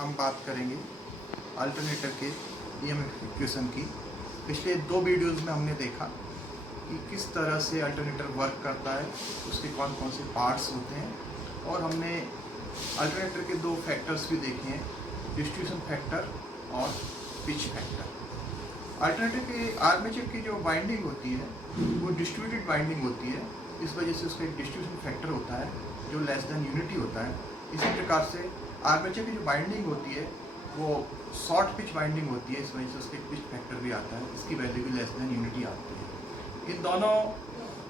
हम बात करेंगे अल्टरनेटर के ईएमएफ इक्वेशन की। पिछले 2 वीडियोज़ में हमने देखा कि किस तरह से अल्टरनेटर वर्क करता है, उसके कौन कौन से पार्ट्स होते हैं, और हमने अल्टरनेटर के 2 फैक्टर्स भी देखे हैं, डिस्ट्रीब्यूशन फैक्टर और पिच फैक्टर। अल्टरनेटर के आर्मेचर की जो वाइंडिंग होती है वो डिस्ट्रीब्यूटेड वाइंडिंग होती है, इस वजह से उसका एक डिस्ट्रीब्यूशन फैक्टर होता है जो लेस देन यूनिटी होता है। इसी प्रकार से आर्मेचर की जो बाइंडिंग होती है वो शॉर्ट पिच बाइंडिंग होती है, इस वजह से उसके पिच फैक्टर भी आता है, इसकी वैल्यू भी लेस देन यूनिटी आती है। इन दोनों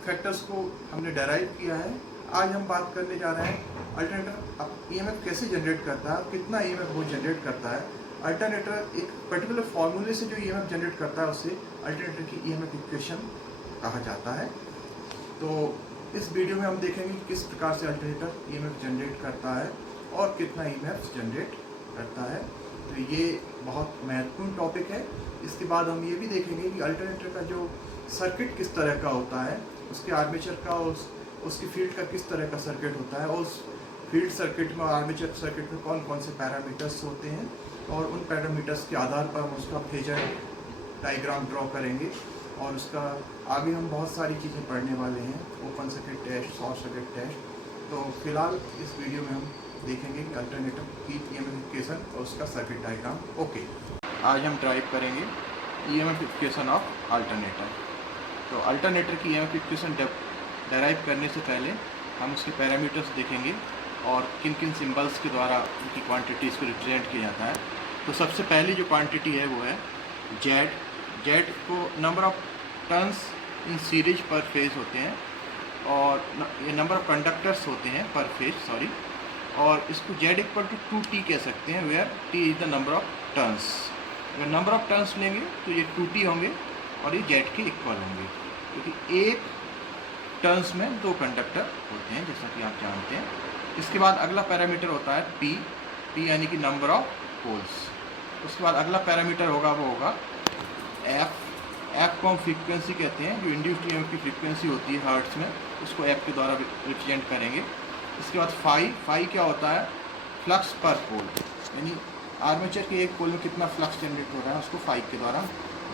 फैक्टर्स को हमने डेराइव किया है। आज हम बात करने जा रहे हैं अल्टरनेटर अब ईएमएफ कैसे जनरेट करता है, कितना ईएमएफ वो जनरेट करता है। अल्टरनेटर एक पर्टिकुलर फार्मूले से जो ईएमएफ जनरेट करता है उसे अल्टरनेटर की ईएमएफ इक्वेशन कहा जाता है। तो इस वीडियो में हम देखेंगे कि किस प्रकार से अल्टरनेटर ईएमएफ जनरेट करता है और कितना ईएमएफ जनरेट करता है। तो ये बहुत महत्वपूर्ण टॉपिक है। इसके बाद हम ये भी देखेंगे कि अल्टरनेटर का जो सर्किट किस तरह का होता है, उसके आर्मेचर का उसकी फील्ड का किस तरह का सर्किट होता है, और उस फील्ड सर्किट में आर्मेचर सर्किट में कौन कौन से पैरामीटर्स होते हैं, और उन पैरामीटर्स के आधार पर हम उसका फेजर डायग्राम ड्रॉ करेंगे। और उसका आगे हम बहुत सारी चीज़ें पढ़ने वाले हैं, open circuit test, short circuit test. तो फिलहाल इस वीडियो में हम देखेंगे कि अल्टरनेटर की ईएमएफ इक्वेशन और उसका सर्किट डायग्राम। ओके, आज हम ड्राइव करेंगे ईएमएफ इक्वेशन ऑफ अल्टरनेटर। तो अल्टरनेटर की ईएमएफ इक्वेशन डेराइव करने से पहले हम उसके पैरामीटर्स देखेंगे और किन किन सिंबल्स के द्वारा उनकी क्वांटिटीज़ को रिप्रेजेंट किया जाता है। तो सबसे पहली जो क्वांटिटी है वो है जेड। जेड को number of turns in series पर फेज होते हैं, और ये नंबर ऑफ कंडक्टर्स होते हैं पर फेज, सॉरी। और इसको जेड इक्वल टू 2t कह सकते हैं, where t is the number of turns. अगर नंबर ऑफ टर्न्स लेंगे तो ये 2t होंगे और ये जेड के इक्वल होंगे, क्योंकि एक टर्न्स में 2 कंडक्टर होते हैं, जैसा कि आप जानते हैं। इसके बाद अगला पैरामीटर होता है p यानी कि नंबर ऑफ पोल्स। उसके बाद अगला पैरामीटर होगा वो होगा एफ को हम फ्रीक्वेंसी कहते हैं, जो इंड्यूस्ड ईएमएफ की फ्रीक्वेंसी होती है हर्ट्स में, उसको एफ के द्वारा रिप्रेजेंट करेंगे। इसके बाद फाई क्या होता है, फ्लक्स पर पोल, यानी आर्मेचर के एक पोल में कितना फ्लक्स जनरेट हो रहा है उसको फाई के द्वारा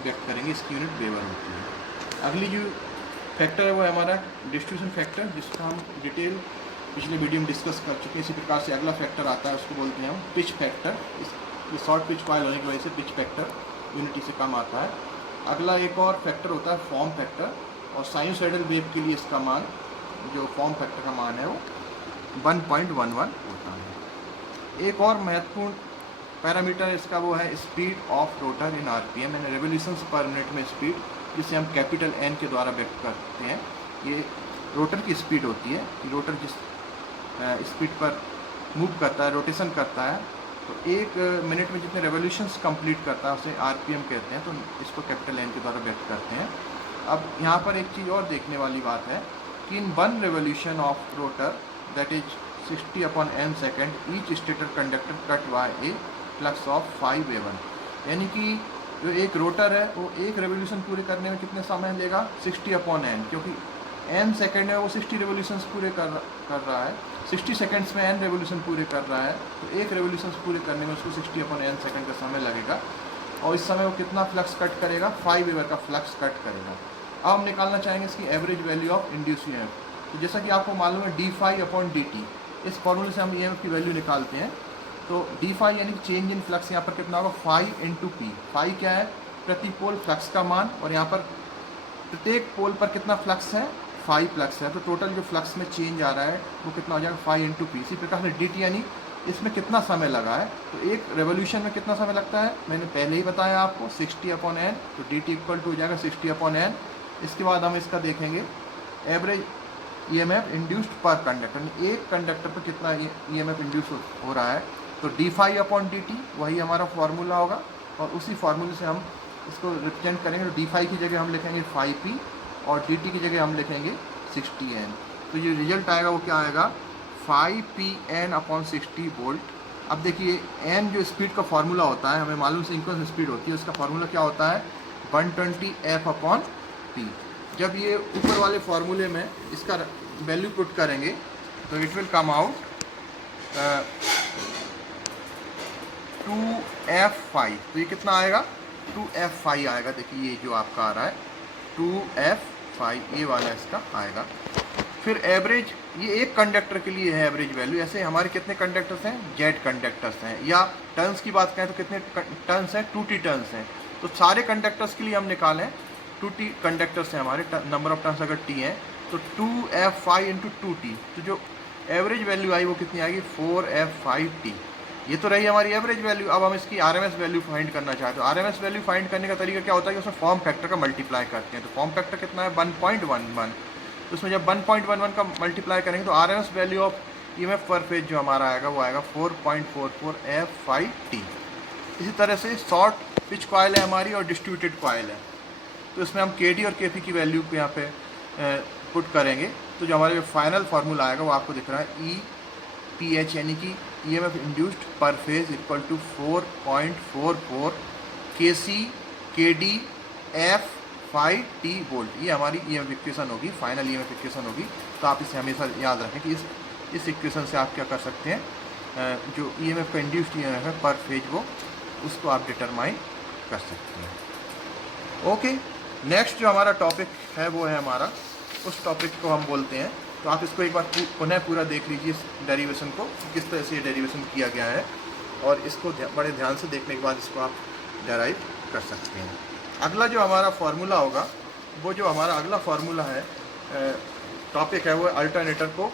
व्यक्त करेंगे, इसकी यूनिट वेबर होती है। अगली जो फैक्टर है वो है हमारा डिस्ट्रीब्यूशन फैक्टर, जिसका हम डिटेल पिछले वीडियो में डिस्कस कर चुके हैं। इसी प्रकार से अगला फैक्टर आता है, उसको बोलते हैं हम पिच फैक्टर। इस शॉर्ट पिच कॉइल होने की वजह से पिच फैक्टर यूनिटी से कम आता है। अगला एक और फैक्टर होता है फॉर्म फैक्टर, और साइनसॉइडल वेव के लिए इसका मान, जो फॉर्म फैक्टर का मान है वो 1.11 होता है। एक और महत्वपूर्ण पैरामीटर इसका वो है speed of rotor in RPM, यानी रेवोल्यूशंस पर मिनट में स्पीड, जिसे हम कैपिटल एन के द्वारा व्यक्त करते हैं। ये रोटर की स्पीड होती है कि रोटर जिस स्पीड पर मूव करता है, रोटेशन करता है, तो 1 मिनट में जितने रेवोल्यूशंस कंप्लीट करता है उसे आरपीएम कहते हैं। तो इसको कैपिटल एन के द्वारा व्यक्त करते हैं। अब यहाँ पर एक चीज़ और देखने वाली बात है कि इन 1 revolution of rotor, that is 60/n second, each stator conductor cut by A flux of 5 A1, यानी कि जो एक रोटर है वो एक रेवोल्यूशन पूरे करने में कितने समय लेगा, 60/n, क्योंकि n सेकेंड में वो 60 रेवोल्यूशंस पूरे कर रहा है, 60 सेकेंड्स में n रेवोल्यूशन पूरे कर रहा है, तो एक रेवोल्यूशन पूरे करने में उसको 60/n सेकेंड का समय लगेगा, और इस समय वो कितना फ्लक्स कट करेगा, 5 वेबर का फ्लक्स कट करेगा। अब हम निकालना चाहेंगे इसकी average value of induce EMF. तो जैसा कि आपको मालूम है d∅/dt, इस फॉर्मूले से हम ईएमएफ की वैल्यू निकालते हैं। तो d∅ यानी चेंज इन फ्लक्स यहाँ पर कितना होगा, phi × p। phi क्या है, प्रति पोल फ्लक्स का मान, और यहाँ पर प्रत्येक पोल पर कितना फ्लक्स है, 5 फ्लक्स है, तो टोटल जो फ्लक्स में चेंज आ रहा है वो कितना हो जाएगा, phi × p। इसी प्रकार से dt यानी इसमें कितना समय लगा है, तो एक रेवोल्यूशन में कितना समय लगता है, मैंने पहले ही बताया आपको 60/n, तो dt इक्वल टू हो जाएगा 60/n। इसके बाद हम इसका देखेंगे एवरेज ईएमएफ इंड्यूस्ड पर कंडक्टर, एक कंडक्टर पर कितना ईएमएफ इंड्यूस हो रहा है, तो d∅/dt वही हमारा फार्मूला होगा, और उसी फार्मूले से हम इसको रिप्रेजेंट करेंगे। तो d∅ की जगह हम लिखेंगे 5p और dt की जगह हम लिखेंगे 60n। तो ये रिजल्ट आएगा वो क्या आएगा, 5pn/60 वोल्ट। अब देखिए n जो स्पीड का फार्मूला होता है, हमें मालूम सिंक्रोनस स्पीड होती है, उसका फार्मूला क्या होता है, 120f/p। जब ये ऊपर वाले फार्मूले में इसका वैल्यू पुट करेंगे तो it will come out 2F5, तो ये कितना आएगा 2F5 आएगा। देखिए ये जो आपका आ रहा है 2F5 ये वाला इसका आएगा। फिर एवरेज, ये एक कंडक्टर के लिए है एवरेज वैल्यू। ऐसे हमारे कितने कंडक्टर्स हैं, जेड कंडक्टर्स हैं, या टर्न्स की बात करें तो कितने टर्न्स हैं, 2T टर्न्स हैं। तो सारे कंडक्टर्स के लिए हम निकालें 2T कंडक्टर्स हैं हमारे, नंबर ऑफ टर्न्स अगर T हैं तो 2F5 इंटू 2T, तो जो एवरेज वैल्यू आई वो कितनी आएगी 4F5T। ये तो रही हमारी एवरेज वैल्यू। अब हम इसकी आरएमएस वैल्यू फाइंड करना चाहते हैं। तो आरएमएस वैल्यू फाइंड करने का तरीका क्या होता है कि उसमें फॉर्म फैक्टर का मल्टीप्लाई करते हैं। तो फॉर्म फैक्टर कितना है 1.11, तो उसमें जब 1.11 का मल्टीप्लाई करेंगे तो आरएमएस वैल्यू ऑफ ईएमएफ पर फेज जो हमारा आएगा वो आएगा 4.44F5T। इसी तरह से शॉर्ट पिच कॉइल है हमारी और डिस्ट्रीब्यूटेड कॉइल है, तो इसमें हम KD और KP की वैल्यू को यहाँ पे पुट करेंगे। तो जो हमारे फाइनल फार्मूला आएगा वो आपको दिख रहा है EPH, यानी कि EMF induced per phase equal to 4.44 KC KD F5T volt. ये हमारी EMF इक्वेशन होगी, फाइनल EMF इक्वेशन होगी। तो आप इसे हमेशा याद रखें कि इस इक्वेशन से आप क्या कर सकते हैं, जो EMF का इंड्यूस्ड EMF है पर फेज वो उसको आप डिटरमाइन कर सकते हैं। ओके, नेक्स्ट जो हमारा टॉपिक है वो है हमारा, उस टॉपिक को हम बोलते हैं, तो आप इसको एक बार पुनः पूरा देख लीजिए इस डेरिवेशन को, किस तरह से ये डेरिवेशन किया गया है, और इसको बड़े ध्यान से देखने के बाद इसको आप डेराइव कर सकते हैं। अगला जो हमारा फार्मूला होगा, वो जो हमारा अगला फार्मूला है, टॉपिक है वो अल्टरनेटर को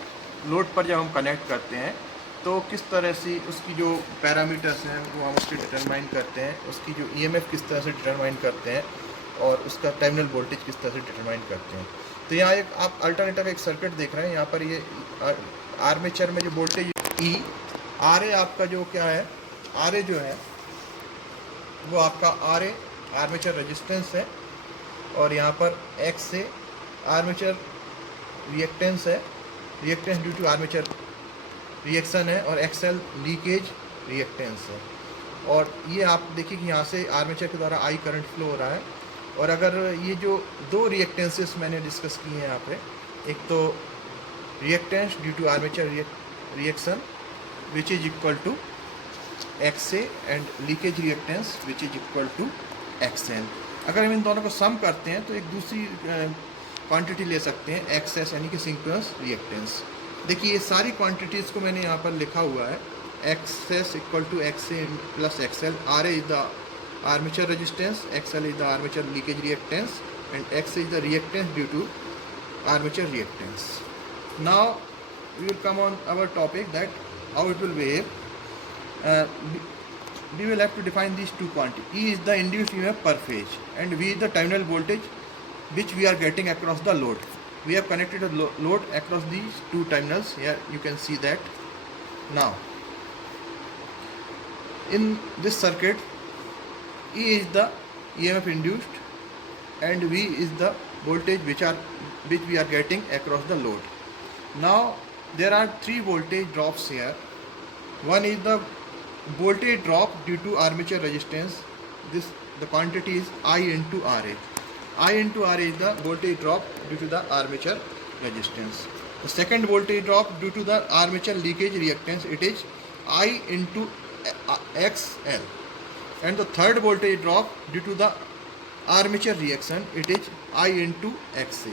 लोड पर जब हम कनेक्ट करते हैं तो किस तरह से उसकी जो पैरामीटर्स हैं वो हम उसके डिटरमाइन करते हैं, उसकी जो EMF किस तरह से डिटरमाइन करते हैं, और उसका टर्मिनल वोल्टेज किस तरह से डिटरमाइन करते हैं। तो यहाँ एक आप अल्टरनेटर का एक सर्किट देख रहे हैं। यहाँ पर ये आर्मेचर में जो वोल्टेज E, RA आपका जो क्या है, RA जो है वो आपका RA आर्मेचर रेजिस्टेंस है, और यहाँ पर X से आर्मेचर रिएक्टेंस है, reactance due to armature reaction है, और XL लीकेज रिएक्टेंस है। और ये आप देखिए कि यहाँ से आर्मेचर के द्वारा I करंट फ्लो हो रहा है। और अगर ये जो दो रिएक्टेंसेस मैंने डिस्कस किए हैं यहाँ पे, एक तो reactance due to armature reaction which is equal to XA and leakage reactance which is equal to XL। अगर हम इन दोनों को सम करते हैं तो एक दूसरी क्वांटिटी ले सकते हैं XS, यानी कि सिंक्रोनस रिएक्टेंस। देखिए ये सारी क्वांटिटीज़ को मैंने यहाँ पर लिखा हुआ है, XS equal to XA plus XL। RA is the armature resistance, XL is the armature leakage reactance, and X is the reactance due to armature reactance. Now we will come on our topic that how it will behave. We will have to define these two quantities. E is the induced EMF per phase, and V is the terminal voltage which we are getting across the load. We have connected a load across these two terminals. Here you can see that. Now in this circuit, E is the EMF induced and V is the voltage which we are getting across the load. Now there are three voltage drops here. One is the voltage drop due to armature resistance. The quantity is I into RA. I into RA is the voltage drop due to the armature resistance. The second voltage drop due to the armature leakage reactance, it is I into XL. And the third voltage drop due to the armature reaction, it is I into XA.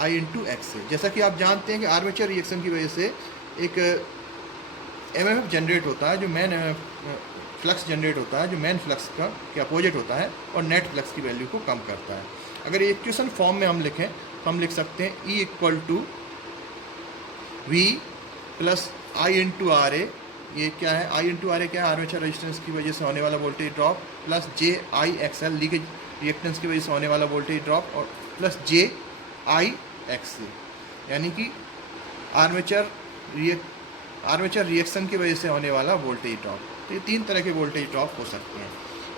I into XA। जैसा कि आप जानते हैं कि armature reaction की वजह से एक MMF जनरेट होता है, जो मेन फ्लक्स जनरेट होता है, जो मेन फ्लक्स का के अपोजिट होता है, और नेट फ्लक्स की वैल्यू को कम करता है। अगर ये इक्वेशन फॉर्म में हम लिखें तो हम लिख सकते हैं E equal to V plus I into RA। ये क्या है, I इंटू RA क्या है, आर्मेचर रेजिस्टेंस की वजह से होने वाला voltage drop, plus JIXL leakage reactance की वजह से होने वाला वोल्टेज ड्रॉप, और प्लस JIXA, यानी कि आर्मेचर रिएक्शन की वजह से होने वाला वोल्टेज ड्रॉप। तो ये तीन तरह के वोल्टेज ड्रॉप हो सकते हैं।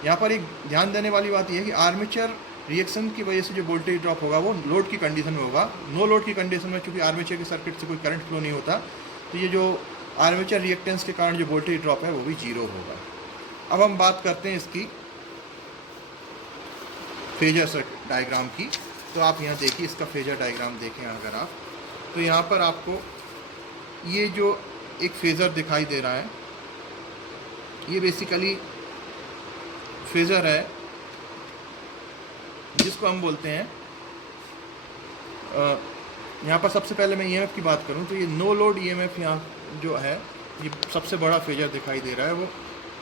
यहाँ पर एक ध्यान देने वाली बात यह है कि आर्मेचर रिएक्शन की वजह से जो वोल्टेज ड्रॉप होगा वो लोड की कंडीशन में होगा। नो लोड की कंडीशन में चूँकि आर्मेचर के सर्किट से कोई करंट फ्लो नहीं होता, तो ये जो आर्मेचर रिएक्टेंस के कारण जो वोल्टेज ड्रॉप है वो भी जीरो होगा। अब हम बात करते हैं इसकी फेजर डायग्राम की। तो आप यहाँ देखिए, इसका फेजर डायग्राम देखें अगर आप, तो यहाँ पर आपको ये जो एक फेज़र दिखाई दे रहा है, ये बेसिकली फेज़र है जिसको हम बोलते हैं, यहाँ पर सबसे पहले मैं ईएमएफ की बात करूँ तो ये नो लोड ईएमएफ यहाँ जो है, ये सबसे बड़ा फेजर दिखाई दे रहा है, वो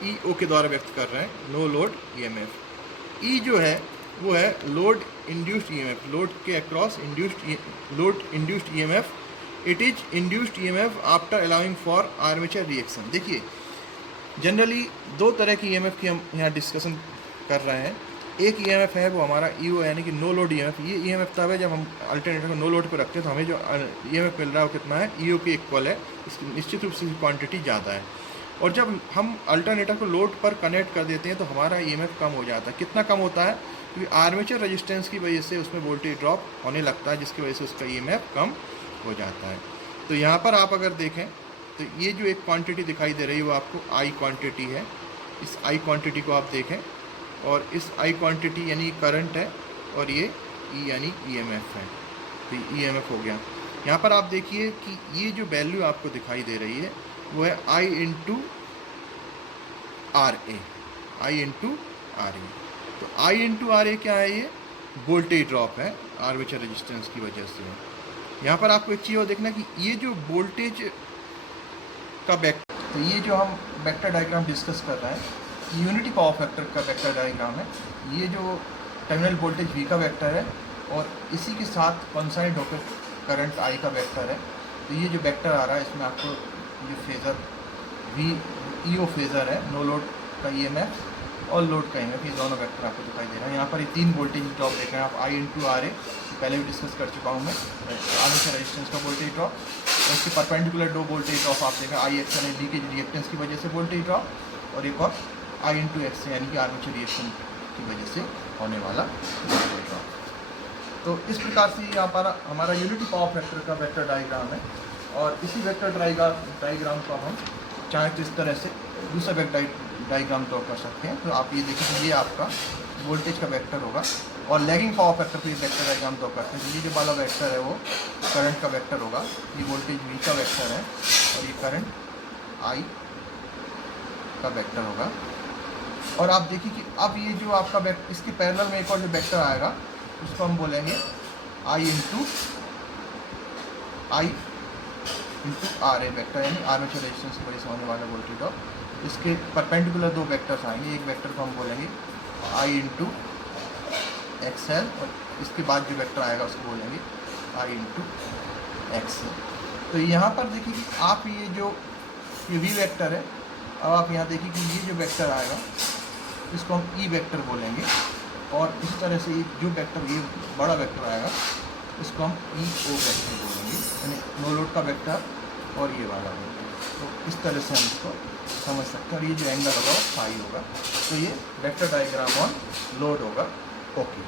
ईओ के द्वारा व्यक्त कर रहे हैं, नो लोड ईएमएफ। ई जो है वो है लोड इंड्यूस्ड ईएमएफ, लोड के across load induced EMF. It is induced EMF after allowing for armature reaction. देखिए जनरली दो तरह की ईएमएफ की हम यहाँ डिस्कशन कर रहे हैं। एक ईएमएफ है वो हमारा ईओ यानी कि नो लोड ईएमएफ। ये ईएमएफ तब है जब हम अल्टरनेटर को नो लोड पे रखते हैं तो हमें जो ईएमएफ मिल रहा है वो कितना है, ईओ के इक्वल है, इसकी निश्चित रूप से क्वांटिटी ज़्यादा है। और जब हम अल्टरनेटर को लोड पर कनेक्ट कर देते हैं तो हमारा ईएमएफ कम हो जाता है। कितना कम होता है? क्योंकि आर्मेचर रेजिस्टेंस की वजह से उसमें वोल्टेज ड्रॉप होने लगता है, जिसकी वजह से उसका ईएमएफ कम हो जाता है। तो यहाँ पर आप अगर देखें तो ये जो एक क्वांटिटी दिखाई दे रही है वो आपको आई क्वांटिटी है। इस आई क्वांटिटी को आप देखें, और इस आई क्वांटिटी यानी करंट है, और ये ई यानी ईएमएफ है। तो ईएमएफ हो गया। यहाँ पर आप देखिए कि ये जो वैल्यू आपको दिखाई दे रही है वो है I into R A, I into R A. तो आई इंटू आर ए क्या है? ये वोल्टेज ड्रॉप है आर्मेचर रेजिस्टेंस की वजह से। यहाँ पर आपको एक चीज़ और देखना कि ये जो वोल्टेज का वेक्टर, तो ये जो हम वेक्टर डायग्राम डिस्कस कर रहे हैं यूनिटी पावर फैक्टर का वेक्टर डायग्राम है। ये जो टर्मिनल वोल्टेज वी का वेक्टर है और इसी के साथ कंसाइंड होकर करंट आई का वेक्टर है। तो ये जो वेक्टर आ रहा है इसमें आपको ये फेज़र वी ईओ फेज़र है, नो लोड का ईएमएफ और लोड का ईएमएफ, ये दोनों वेक्टर आपको दिखाई दे रहा है। यहाँ पर ये तीन वोल्टेज ड्रॉप देख रहे हैं आप, आई इंटू आर ए, पहले भी डिस्कस कर चुका हूँ मैं, आर्मेचर रेजिस्टेंस का वोल्टेज ड्रॉप, और इसके परपेंडिकुलर दो वोल्टेज ड्रॉप आप देखें, आई एक्स यानी लीकेज रिएक्टेंस की वजह से वोल्टेज ड्रॉप, और एक और आई इंटू एक्स यानी कि आर्मेचर रिएक्शन की वजह से होने वाला वोल्टेज ड्रॉप। तो इस प्रकार से यहाँ पर हमारा यूनिटी पावर फैक्टर का वेक्टर डायग्राम है। और इसी वेक्टर डायग्राम को हम चाहे तो इस तरह से दूसरा वेक्टर डायग्राम ड्रॉ कर सकते हैं। तो आप ये देखें कि ये आपका वोल्टेज का वेक्टर होगा, और लैगिंग पावर फैक्टर पर वेक्टर डायग्राम ड्रॉ करते हैं। तो ये जो वाला वेक्टर है वो करंट का वेक्टर होगा, ये वोल्टेज वी का वेक्टर है, और ये करंट आई का वेक्टर होगा। और आप देखिए कि अब ये जो आपका इसके पैरेलल में एक और जो वेक्टर आएगा उसको हम बोलेंगे आई इंटू आर ए वेक्टर, यानी आर्मेचर रेजिस्टेंस की वजह से होने वाला वोल्टेज ड्रॉप। इसके परपेंडिकुलर दो वेक्टर्स आएंगे, एक वेक्टर को हम बोलेंगे आई इंटू एक्स एल, और इसके बाद जो वेक्टर आएगा उसको बोलेंगे आई इंटू एक्स एल। तो यहाँ पर देखिए कि आप ये वी वेक्टर है। अब आप यहाँ देखिए कि ये जो वेक्टर आएगा इसको हम ई वेक्टर बोलेंगे, और इसी तरह से जो वेक्टर ये बड़ा वेक्टर आएगा इसको हम ई ओ वेक्टर बोलेंगे, यानी नो लोड का वेक्टर और ये वाला वेक्टर। तो इस तरह से हम इसको समझ सकते हैं। और ये जो एंगल होगा वो फाई होगा। तो ये वेक्टर डायग्राम ऑन लोड होगा। ओके।